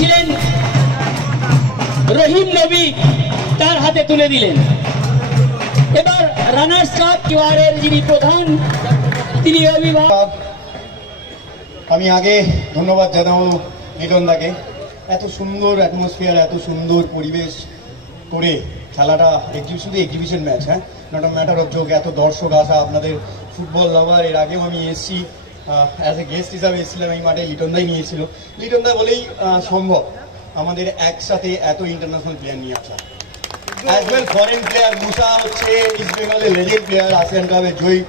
ছিলেন রহিম নবী, তার হাতে তুলে দিলেন। এবার রানার্স কাপ কিওয়ারের যিনি প্রধান, তিনি অভিভাবক। আমি আগে ধন্যবাদ জানাবো লিটনদাকে, এত সুন্দর অ্যাটমসফিয়ার, এত সুন্দর পরিবেশ করে খেলাটা শুধু এক্সিবিশন ম্যাচ, হ্যাঁ, not a matter of joke. এত দর্শক আসা, আপনাদের ফুটবল লাভার। এর আগেও আমি এসেছি, অ্যাজ এ গেস্ট হিসাবে এসেছিলাম এই মাঠে, লিটনদাই নিয়েছিল। লিটনদা বলেই সম্ভব আমাদের একসাথে এত ইন্টারন্যাশনাল প্লেয়ার নিয়ে আসা, অ্যাজ ওয়েল ফরেন প্লেয়ার। মুসা হচ্ছে ইস্ট বেঙ্গলের লেজেন্ড প্লেয়ার, আসিয়ান কাপের জয়ী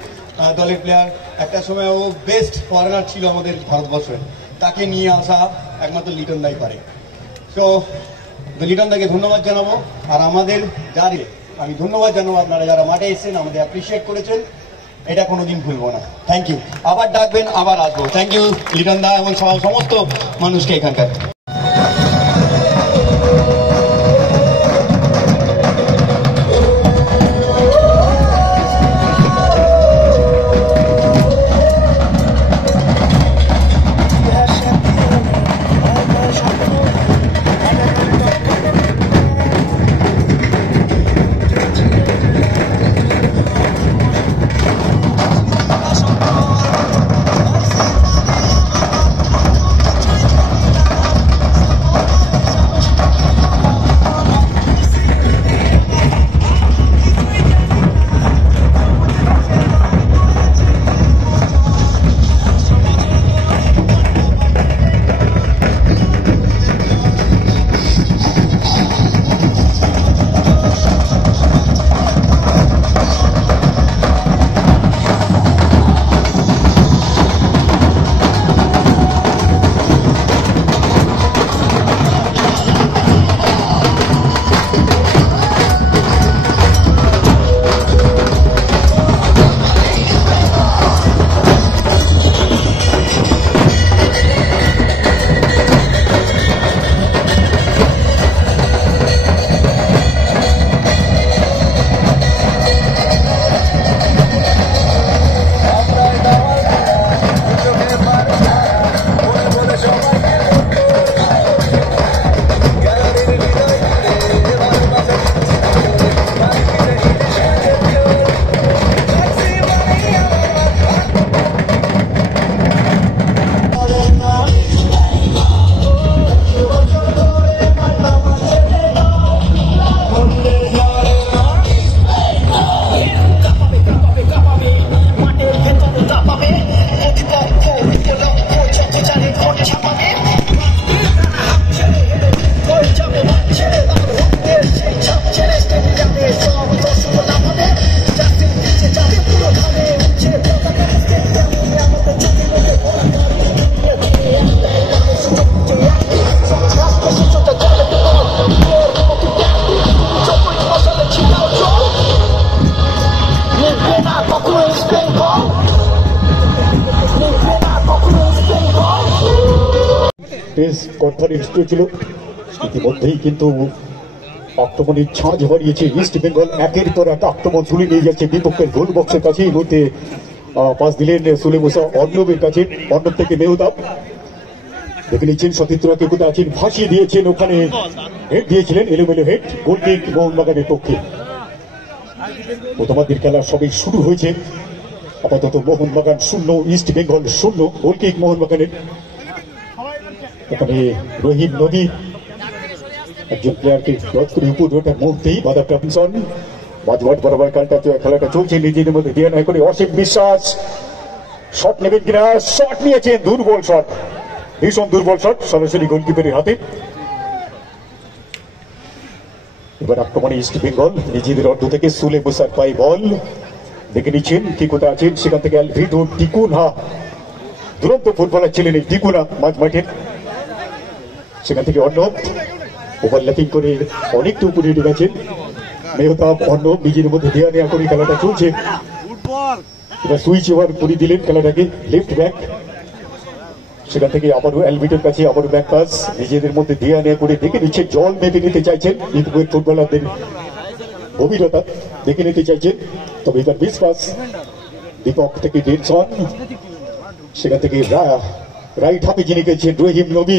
দলের প্লেয়ার। একটা সময় ও বেস্ট ফরেনার ছিল আমাদের ভারতবর্ষের, তাকে নিয়ে আসা একমাত্র লিটনদাই পারে। তো লিটনদাকে ধন্যবাদ জানাবো। আর আমাদের যাদের আমি ধন্যবাদ জানাবো, আপনারা যারা মাঠে এসেছেন, আমাদের অ্যাপ্রিসিয়েট করেছেন, এটা কোনোদিন ভুলবো না। Thank you. আবার ডাকবেন, আবার আসবো। থ্যাংক ইউ লিটনদা এবং সমস্ত মানুষকে এখানকার। কনফারেন্স ছিল ইতিমধ্যেই, কিন্তু আক্রমণের ছাঁচ হারিয়েছে ইস্ট বেঙ্গল। একের পর এক আক্রমণ তুলে নিয়ে যাচ্ছে বিপক্ষের গোল বক্সের কাছে। এই মুহূর্তে পাস দিলেন সুলে মুসা অর্ণবের কাছে, অর্ণব থেকে মেহতাব দেখে নিচ্ছেন। সতীর্থরা কেউ আছেন, ফাঁসিয়ে দিয়েছেন, ওখানে হেড দিয়েছিলেন, এলোমেলো হেড, গোল কিক মোহনবাগানের পক্ষে। প্রথমার্ধের খেলা সবে শুরু হয়েছে। আপাতত মোহনবাগান 0, ইস্ট বেঙ্গল 0। গোল কিক মোহনবাগানের। এখানে রহিম নবী একজন প্লেয়ারকে রদ করে উপর ওঠার মুহূর্তেই বাধা প্রাপন। মাঝমাঠ বরাবর খেলাটা চলছে, নিজেদের মধ্যে দিয়ে নয় করে অসীম বিশ্বাস শট নেবেন কিনা, শট নিয়েছেন, দুর্বল শট, ভীষণ দুর্বল শট, সরাসরি গোলকিপারের হাতে। এবার আক্রমণে ইস্ট বেঙ্গল নিজেদের অর্ধ থেকে সুলে মুসার পায়ে বল দেখে নিচ্ছেন, কে কোথায় আছেন। সেখান থেকে আলভিডো টিকুনা, দুরন্ত ফুটবলার ছিলেন এই টিকুনা মাঝমাঠের। সেখান থেকে অর্ণব ওভারল্যাপিং করে অনেকটা উপরে উঠে গেছেন। মেহতাব অর্ণব নিজের মধ্যে দেয়া নেওয়া করে খেলাটা চলছে। এবার সুইচ ওভার করে দিলেন খেলাটাকে, লেফট ব্যাক, সেখান থেকে আবারও অ্যালবিটের কাছে আবারও ব্যাক পাস, নিজেদের মধ্যে দেয়া নেওয়া করে দেখে নিচ্ছে, জল মেপে নিতে চাইছেন দীপকের ফুটবলারদের গভীরতা দেখে নিতে চাইছেন। তবে এবার মিস পাস দীপক থেকে ডেনসন, সেখান থেকে রাইট হাফে যিনি গেছেন রহিম নবী,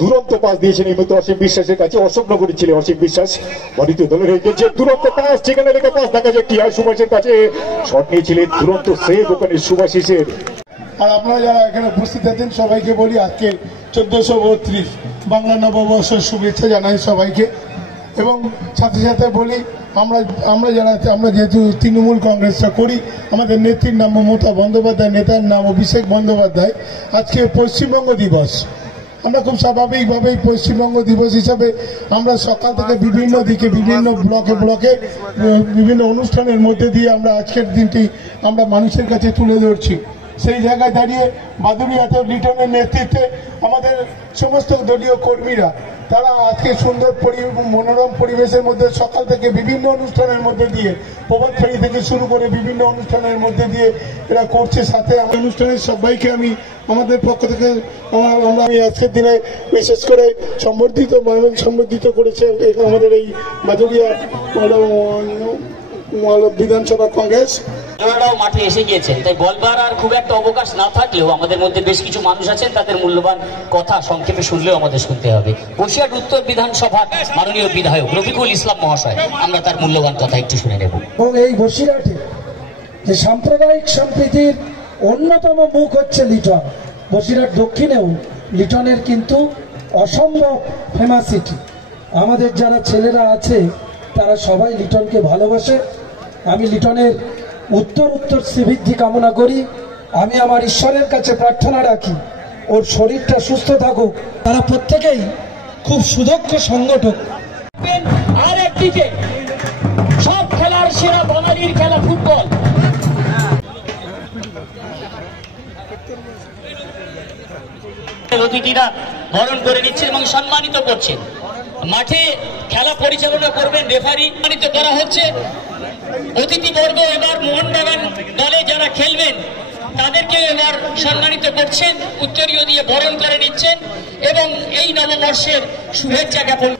দুরন্ত পাস দিয়েছেন এই মতো অসীম বিশ্বাসের কাছে। অশোকনগরের ছিলেন অসীম বিশ্বাস, ভারতীয় দলের হয়ে গেছেন দুরন্ত পাস, সেখানে রেখে পাস দেখা যায় কি হয় সুভাষের কাছে, শট নিয়েছিলেন দুরন্ত সেভ ওখানে সুভাষিসের। আর আপনারা যারা এখানে উপস্থিত আছেন সবাইকে বলি আজকে 1432 বাংলা নববর্ষের শুভেচ্ছা জানাই সবাইকে। এবং সাথে সাথে বলি আমরা যারা আমরা যেহেতু তৃণমূল কংগ্রেসটা করি, আমাদের নেত্রীর নাম মমতা বন্দ্যোপাধ্যায়, নেতার নাম অভিষেক বন্দ্যোপাধ্যায়। আজকে পশ্চিমবঙ্গ দিবস, আমরা খুব স্বাভাবিকভাবেই পশ্চিমবঙ্গ দিবস হিসাবে আমরা সকাল থেকে বিভিন্ন দিকে বিভিন্ন ব্লকে ব্লকে বিভিন্ন অনুষ্ঠানের মধ্যে দিয়ে আমরা আজকের দিনটি আমরা মানুষের কাছে তুলে ধরছি। সেই জায়গায় দাঁড়িয়ে বাদুড়িয়াতে লিটনের নেতৃত্বে আমাদের সমস্ত দলীয় কর্মীরা তারা আজকে সুন্দর মনোরম পরিবেশের মধ্যে সকাল থেকে বিভিন্ন অনুষ্ঠানের মধ্যে দিয়ে প্রভাত ফেরি থেকে শুরু করে বিভিন্ন অনুষ্ঠানের মধ্যে দিয়ে এরা করছে। সাথে অনুষ্ঠানের সবাইকে আমি আমাদের পক্ষ থেকে আমি আজকের দিনে বিশেষ করে সম্বর্ধিত করেছে আমাদের এই বাদুড়িয়া বিধানসভা কংগ্রেস। ওনারাও মাঠে এসে গিয়েছেন, তাই বলবার আর খুব একটা অবকাশ না থাকলেও আমাদের মধ্যে বেশ কিছু মানুষ আছেন, তাদের মূল্যবান কথা সংক্ষেপে শুনলেও আমাদের শুনতে হবে। বসিরহাট উত্তর বিধানসভার মাননীয় বিধায়ক রফিকুল ইসলাম মহাশয়, আমরা তার মূল্যবান কথা একটু শুনে নেব। এবং এই বসিরহাটে যে সাম্প্রদায়িক সম্প্রীতির অন্যতম মুখ হচ্ছে লিটন, বসিরহাট দক্ষিণেও লিটনের কিন্তু অসম্ভব ফেমাসিটি। আমাদের যারা ছেলেরা আছে তারা সবাই লিটনকে ভালোবাসে। আমি লিটনের উত্তর শ্রীবৃদ্ধি কামনা করি। আমি আমার ঈশ্বরের কাছে প্রার্থনা রাখি ওর শরীরটা সুস্থ থাকুক। তারা প্রত্যেকেই খুব সুদক্ষ সংগঠক। আর একদিকে সব খেলার সেরা বাঙালির খেলা ফুটবল। অতিথিরা বরণ করে নিচ্ছেন এবং সম্মানিত করছেন। মাঠে খেলা পরিচালনা করবেন রেফারি, সম্মানিত করা হচ্ছে। অতিথিবর্গ এবার মোহনবাগান দলে যারা খেলবেন তাদেরকে এবার সম্মানিত করছেন, উত্তরীয় দিয়ে বরণ করে নিচ্ছেন এবং এই নববর্ষের শুভেচ্ছা জ্ঞাপন।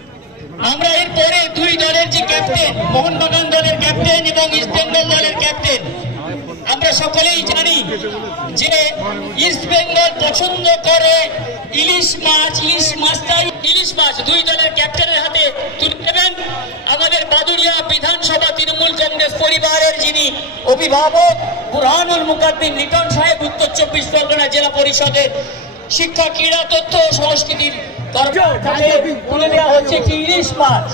আমরা এরপরে দুই দলের যে ক্যাপ্টেন, মোহনবাগান দলের ক্যাপ্টেন এবং ইস্ট বেঙ্গল দলের ক্যাপ্টেন, আমরা সকলেই জানি যে ইস্ট বেঙ্গল পছন্দ করে ইলিশ মাছ দুই দলের ক্যাপ্টেনের হাতে তুলে দেবেন। আমাদের বাদুড়িয়া বিধানসভা তৃণমূল কংগ্রেস পরিবারের যিনি অভিভাবক বুরহানুল মুকাদ্দিম লিটন সাহেব, উত্তর 24 পরগনা জেলা পরিষদের শিক্ষা, ক্রীড়া, তথ্য ও সংস্কৃতির তুলে দেওয়া হচ্ছে একটি ইলিশ মাছ।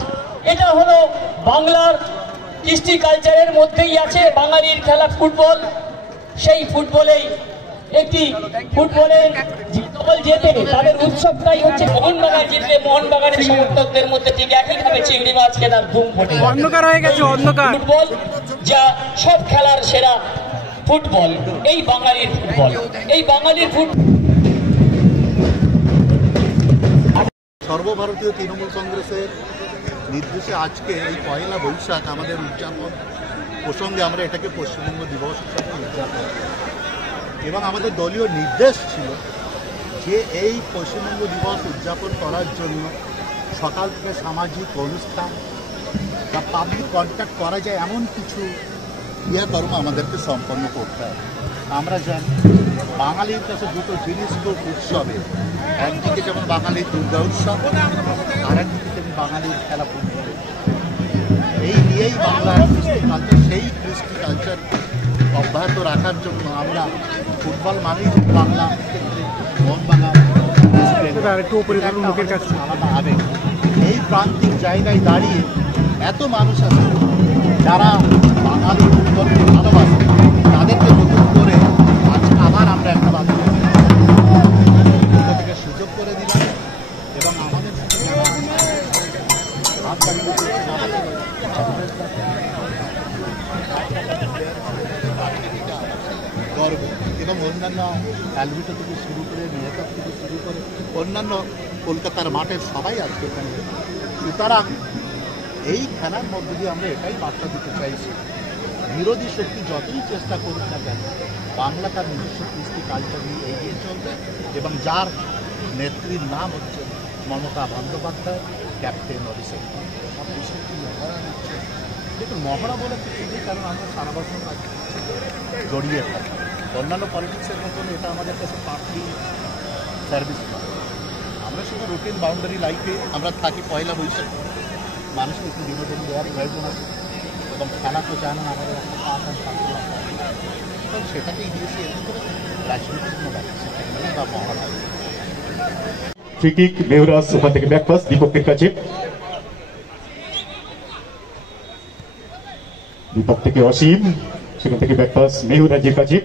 এটা হলো বাংলার কৃষ্টি কালচারের মধ্যেই আছে বাঙালির খেলা ফুটবল। সেই ফুটবলেই একটি ফুটবলের দল জেতে তাদের উৎসবটাই হচ্ছে মোহনবাগান জিতলে মোহনবাগানের সমর্থকদের মধ্যে ঠিক একইভাবে চিংড়ি মাছ কেনার ধুম ফোটে। অন্ধকার হয়ে গেছে, অন্ধকার ফুটবল যা সব খেলার সেরা ফুটবল, এই বাঙালির ফুটবল, এই বাঙালির ফুটবল। সর্বভারতীয় তৃণমূল কংগ্রেসের নির্দেশে আজকে এই পয়লা বৈশাখ আমাদের উদযাপন প্রসঙ্গে আমরা এটাকে পশ্চিমবঙ্গ দিবস হিসাবে উদযাপন, এবং আমাদের দলীয় নির্দেশ ছিল যে এই পশ্চিমবঙ্গ দিবস উদযাপন করার জন্য সকাল থেকে সামাজিক অনুষ্ঠান বা পাবলিক কন্ট্যাক্ট করা যায় এমন কিছু ক্রিয়াকর্ম আমাদেরকে সম্পন্ন করতে হবে। আমরা জানি বাঙালির কাছে দুটো জিনিস খুব উৎসবে, একদিকে যেমন বাঙালির দুর্গা উৎসব, আর একদিকে যেমন বাঙালির খেলা ফুটবল। এই নিয়েই বাংলার কৃষ্টি কালচার, সেই কৃষ্টি কালচার অব্যাহত রাখার জন্য আমরা ফুটবল মানেই বাংলা মোহনবাগান আলাদা আবেগ। এই প্রান্তিক জায়গায় দাঁড়িয়ে এত মানুষ আছে যারা বাঙালি ফুটবলকে ভালোবাসে, তাদেরকে নতুন করে আজকে আবার আমরা একটা থেকে সুযোগ করে দিলাম এবং আমাদের গর্ব এবং অন্যান্য অ্যালবিটো থেকে শুরু করে মেহতাব থেকে শুরু করে অন্যান্য কলকাতার মাঠের সবাই আজকে এখানে। সুতরাং এই খেলার মধ্যে দিয়ে আমরা এটাই বার্তা দিতে চাইছি, বিরোধী শক্তি যতই চেষ্টা করুক না কেন, বাংলা তার নিজস্ব কৃষ্টি কালচার নিয়ে এগিয়ে চলবে, এবং যার নেত্রীর নাম হচ্ছে মমতা বন্দ্যোপাধ্যায়, ক্যাপ্টেন অভিষেক। দেখুন, মহড়া বলে কিছু নেই, কারণ আমরা সারা বছর জড়িয়ে থাকি। অন্যান্য পলিটিক্সের মতন এটা আমাদের কাছে পার্টি সার্ভিস নয়। আমরা শুধু রুটিন বাউন্ডারি লাইফে আমরা থাকি। পয়লা বৈশাখ মানুষকে একটু বিনোদন দেওয়ার প্রয়োজন আছে, এবং খেলা তো চায় না আমাদের একটা পাঠ আর থাকতে এবং সেটাকে ইংলিশে এরকম করে রাজনীতির কোনো ব্যাপার বা মহড়া। ফ্রি কিক মেহরাজ ওখান থেকে ব্যাকপাস দীপকের কাছে, দীপক থেকে অসীম, সেখান থেকে ব্যাকপাস মেহরাজের কাছে,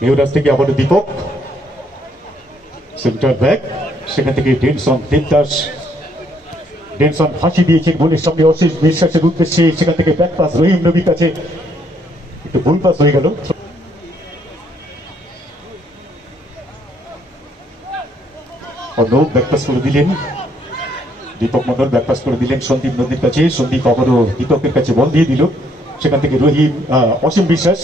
মেহরাজ থেকে আবার দীপক সেন্টার ব্যাক, সেখান থেকে ডেনসন দেবদাস, ডেনসন ফাঁসি দিয়েছেন গোলের সামনে অশেষ বিশ্বাসের উদ্দেশ্যে, সেখান থেকে ব্যাকপাস রহিম নবীর কাছে, একটু ভুল পাস হয়ে গেল। অর্ণব ব্যাকপাস করে দিলেন, দীপক মন্ডল ব্যাকপাস করে দিলেন সন্দীপ নদীর কাছে, সন্দীপ আবারও দীপকের কাছে বল দিয়ে দিল, সেখান থেকে রহিম অসীম বিশ্বাস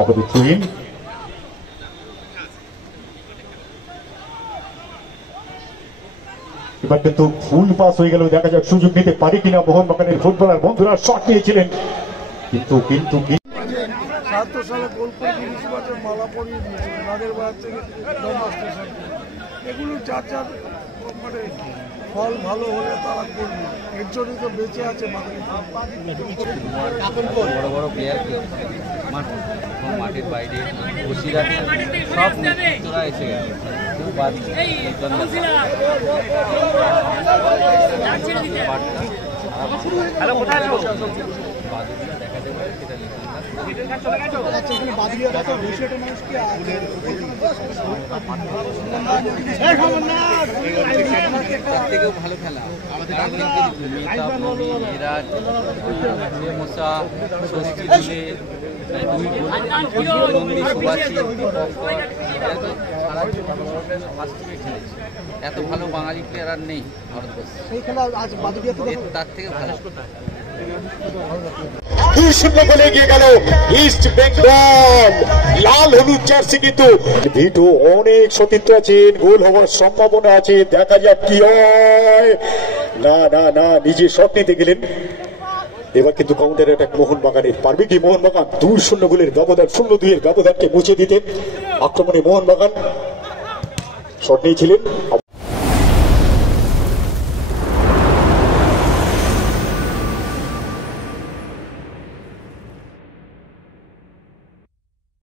আবারও থ্রোইন, এবার কিন্তু ফুল পাস হয়ে গেল। দেখা যাক সুযোগ নিতে পারে কিনা মোহনবাগানের ফুটবলার বন্ধুরা। শট নিয়েছিলেন কিন্তু ৭০ সালে কলকাতা পুলিশ মাঠে মালা পরিয়ে দিয়েছিল নাদের বাজার থেকে দমা স্টেশন। এগুলো যার যার মানে ফল ভালো হলে তারা করবে, এর জন্যই তো বেঁচে আছে বড় বড় প্লেয়ার মাঠের বাইরে বসিরহাটে সব নেতৃত্বরা এসে গেছে। দেখা যাবে সেটা থেকেও ভালো খেলা মিরাজ মশা ষষ্ঠী সুভাষী এত ভালো বাঙালি প্লেয়ার আর নেই ভারতবর্ষে, তার থেকে ভালো 2-0 গোলে এগিয়ে গেল ইস্ট বেঙ্গল। লাল হলুদ জার্সি কিন্তু ভিটু অনেক সতীর্থ আছেন, গোল হওয়ার সম্ভাবনা আছে, দেখা যাক কি হয়। না না না, নিজে শট নিতে গেলেন। এবার কিন্তু কাউন্টার অ্যাটাক মোহনবাগানের, পারবে কি মোহনবাগান 2-0 গোলের ব্যবধান, 0-2 ব্যবধানকে মুছে দিতে। আক্রমণে মোহনবাগান শট নিয়েছিলেন।